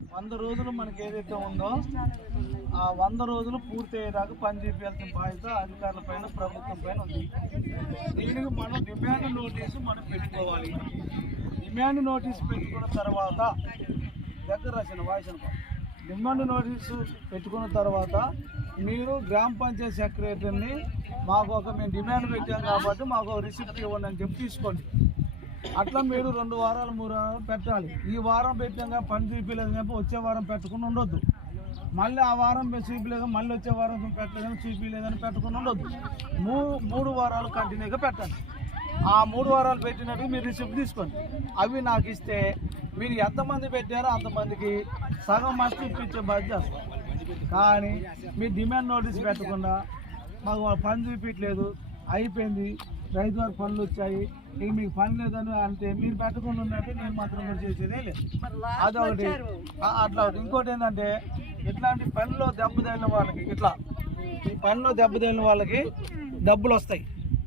వంద రోజులు మనకి ఏదైతే ఉందో ఆ వంద రోజులు పూర్తి అయ్యేదాకా పని చేయాల్సిన బాధ్యత అధికారుల పైన ప్రభుత్వం పైన ఉంది. దీనికి మనం డిమాండ్ నోటీసు మనం పెట్టుకోవాలి. డిమాండ్ నోటీస్ పెట్టుకున్న తర్వాత దగ్గర రాసిన వాయిస్ అనుకో. డిమాండ్ నోటీసు పెట్టుకున్న తర్వాత మీరు గ్రామ పంచాయతీ సెక్రటరీని మాకు ఒక మేము డిమాండ్ పెట్టాం కాబట్టి మాకు ఒక రిసిప్ట్ ఇవ్వండి అని చెప్పి తీసుకోండి. అట్లా మీరు రెండు వారాలు మూడు వారాలు పెట్టాలి. ఈ వారం పెట్టాక పని చూపించలేదు కానీ వచ్చే వారం పెట్టకుండా ఉండొద్దు. మళ్ళీ ఆ వారం చూపిలేదు మళ్ళీ వచ్చే వారం పెట్టలేదని చూపించలేదని పెట్టకుండా ఉండొద్దు. మూ మూడు వారాలు కంటిన్యూగా పెట్టండి. ఆ మూడు వారాలు పెట్టినట్టు మీరు రిసిప్ట్ తీసుకోండి. అవి నాకు ఇస్తే మీరు ఎంతమంది పెట్టారో అంతమందికి సగం మస్తు ఇప్పించే బాధ్యత కానీ మీ డిమాండ్ నోటీస్ పెట్టకుండా మాకు పని చూపించలేదు అయిపోయింది. రైతు వారికి పనులు వచ్చాయి. ఇక మీకు పని లేదని అంటే మీరు పెట్టకుండా ఉన్నట్టు నేను మాత్రం చేసేదే లేదు. అదొకటి. అట్లా ఇంకోటి ఏంటంటే ఇట్లాంటి పనిలో దెబ్బతగిన వాళ్ళకి ఇట్లా ఈ పనిలో దెబ్బతగిన వాళ్ళకి డబ్బులు వస్తాయి.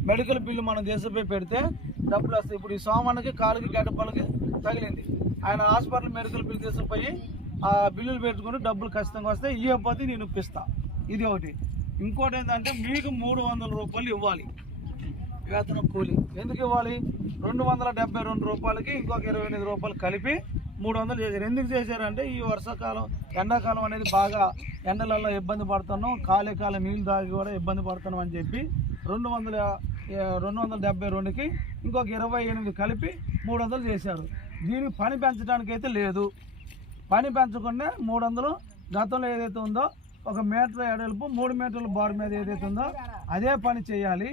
మెడికల్ బిల్లు మనం దేశంపై పెడితే డబ్బులు వస్తాయి. ఇప్పుడు ఈ సోమన్నకి కాలుకి గడ్డపలకి తగిలింది. ఆయన హాస్పిటల్ మెడికల్ బిల్ తీసుకుపోయి ఆ బిల్లులు పెట్టుకుని డబ్బులు ఖచ్చితంగా వస్తాయి. ఇవ్వకపోతే నేను ఇప్పిస్తా ఇది ఒకటి. ఇంకోటి ఏంటంటే మీకు మూడు వందల రూపాయలు ఇవ్వాలి. వేతనం కూలి. ఎందుకు ఇవ్వాలి? రెండు వందల డెబ్బై రెండు రూపాయలకి ఇంకొక ఇరవై ఎనిమిది రూపాయలు కలిపి మూడు వందలు చేశారు. ఎందుకు చేశారంటే ఈ వర్షాకాలం ఎండాకాలం అనేది బాగా ఎండలలో ఇబ్బంది పడుతున్నాం. కాలే కాలం నీళ్ళు తాగి కూడా ఇబ్బంది పడుతున్నాం అని చెప్పి రెండు వందల రెండు వందల డెబ్బై రెండుకి ఇంకొక ఇరవై ఎనిమిది కలిపి మూడు వందలు చేశారు. దీనికి పని పెంచడానికి అయితే లేదు. పని పెంచకుండా మూడు వందలు గతంలో ఏదైతే ఉందో ఒక మీటర్ ఎడల్పు మూడు మీటర్ల బార్ మీద ఏదైతే ఉందో అదే పని చేయాలి.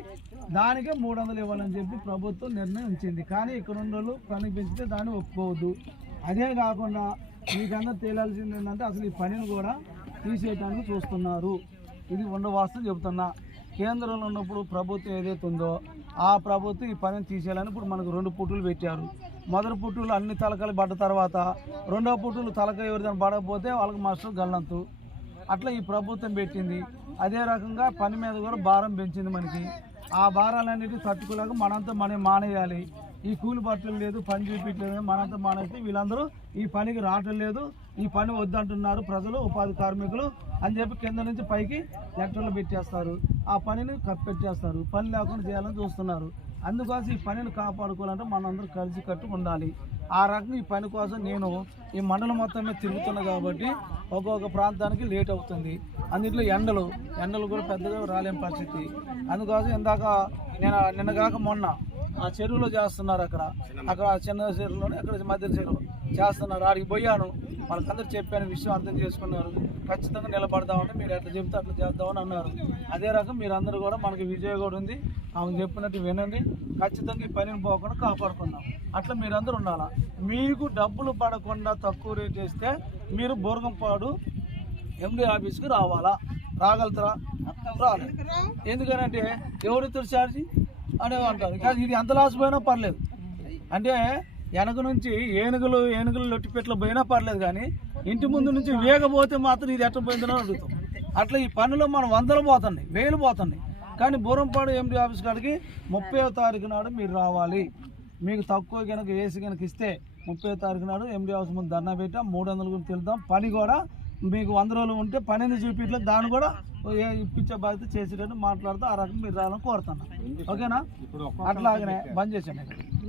దానికే మూడు వందలు ఇవ్వాలని చెప్పి ప్రభుత్వం నిర్ణయించింది కానీ ఇక్కడ ఉన్న పని పెంచితే దాన్ని ఒప్పుకోవద్దు. అదే కాకుండా మీకన్నా తేలాల్సింది ఏంటంటే అసలు ఈ పనిని కూడా తీసేయటానికి చూస్తున్నారు. ఇది ఉండవాస్తు చెబుతున్నా. కేంద్రంలో ఉన్నప్పుడు ప్రభుత్వం ఏదైతే ఉందో ఆ ప్రభుత్వం ఈ పనిని తీసేయాలని ఇప్పుడు మనకు రెండు పుట్టులు పెట్టారు. మొదటి పుట్టులు అన్ని తలకలు పడ్డ తర్వాత రెండో పుట్టులు తలక ఎవరిదైనా పడకపోతే వాళ్ళకి మాస్టర్ గల్లంతు. అట్లా ఈ ప్రభుత్వం పెట్టింది. అదే రకంగా పని మీద కూడా భారం పెంచింది మనకి. ఆ భారాలన్నిటి తట్టుకోలేక మనంతా మనం మానేయాలి. ఈ కూలి బట్టలు లేదు పని చూపించలేదు మనంతా మానేస్తే వీళ్ళందరూ ఈ పనికి రావటం లేదు. ఈ పని వద్దంటున్నారు ప్రజలు ఉపాధి కార్మికులు అని చెప్పి కింద నుంచి పైకి లెక్కలు పెట్టేస్తారు. ఆ పనిని కప్పెట్టేస్తారు. పని లేకుండా చేయాలని చూస్తున్నారు. అందుకోసం ఈ పనిని కాపాడుకోవాలంటే మనందరూ కలిసి కట్టు ఉండాలి. ఆ రకంగా ఈ పని కోసం నేను ఈ మండలం మొత్తమే తిరుగుతున్నా కాబట్టి ఒక్కొక్క ప్రాంతానికి లేట్ అవుతుంది. అందులో ఎండలు ఎండలు కూడా పెద్దగా రాలేని పరిస్థితి. అందుకోసం ఇందాక నేను నిన్నగాక మొన్న ఆ చెరువులో చేస్తున్నారు అక్కడ. అక్కడ చిన్న చెరువులోనే అక్కడ మధ్య చెరువు చేస్తున్నారు. ఆడికి పోయాను. వాళ్ళకందరూ చెప్పిన విషయం అర్థం చేసుకున్నారు. ఖచ్చితంగా నిలబడదామని మీరు ఎట్లా చెప్తే అట్లా చేద్దామని అన్నారు. అదే రకం మీరందరూ కూడా మనకి విజయ కూడా ఉంది. ఆమె చెప్పినట్టు వినండి. ఖచ్చితంగా ఈ పనిని పోకుండా కాపాడుకుందాం. అట్లా మీరందరూ ఉండాలా? మీకు డబ్బులు పడకుండా తక్కువ రేట్ వేస్తే మీరు బోరగంపాడు ఎండి ఆఫీస్కి రావాలా? రాగలుగుతారా? రాలేదు. ఎందుకనంటే ఎవరిస్తారు ఛార్జీ అనే అంటారు కానీ ఇది ఎంత లాస్ పోయినా పర్లేదు. అంటే వెనక నుంచి ఏనుగులు ఏనుగులు లొట్టిపెట్లు పోయినా పర్లేదు కానీ ఇంటి ముందు నుంచి వేగపోతే మాత్రం ఇది ఎట్ట పోయిందని అడుగుతాం. అట్లా ఈ పనులు మనం వందలు పోతున్నాయి వేలు పోతున్నాయి. కానీ బూరంపాడు ఎండి ఆఫీస్ కాడికి ముప్పై తారీఖు నాడు మీరు రావాలి. మీకు తక్కువ కనుక వేసి కనుక ఇస్తే ముప్పై తారీఖు నాడు ఎండి ఆఫీస్ ముందు ధర్నా పెట్టాం మూడు వందల గురించి తెలుద్దాం పని కూడా మీకు వంద రోజులు ఉంటే పనిని చూపించలేదు దాన్ని కూడా ఏ ఇప్పించే బాధ్యత చేసేటట్టు మాట్లాడుతూ ఆ రకం మీరు రావాలని కోరుతున్నాను. ఓకేనా? అట్లాగనే బంద్ చేసాను